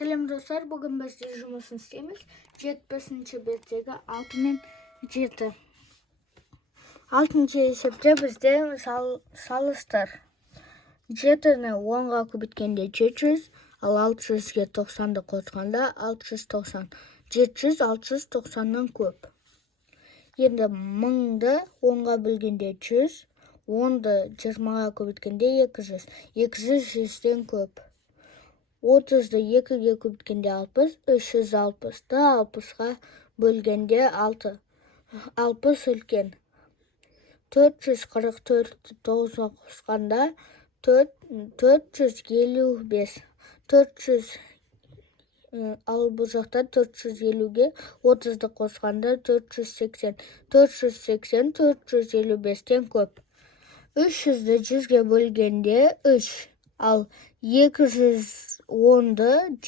Selam dostlar, bugün biz жұмысын істейміз. 75-ші беттегі 6 мен 7. 6-ші есепте бізде салыстыр. 7-ні 10-ға көбейткенде 700, ал 600-ге 90-ды қосқанда 690. 700 690-нан көп. Енді 1000-ды 10-ға бөлгенде 100, 10-ды 20-ға көбейткенде 200. 200 100-ден көп. 30-ды 2-ге көбейткенде 60, 360-ды 60-ға бөлгенде 6. 60 үлкен. 444-ті 9-ға қосқанда 455. 400 ал бұл жақта 450-ге 30-ды қосқанда 480. 480 455-тен көп. 300-ді 100-ге бөлгенде 3, ал 210-ды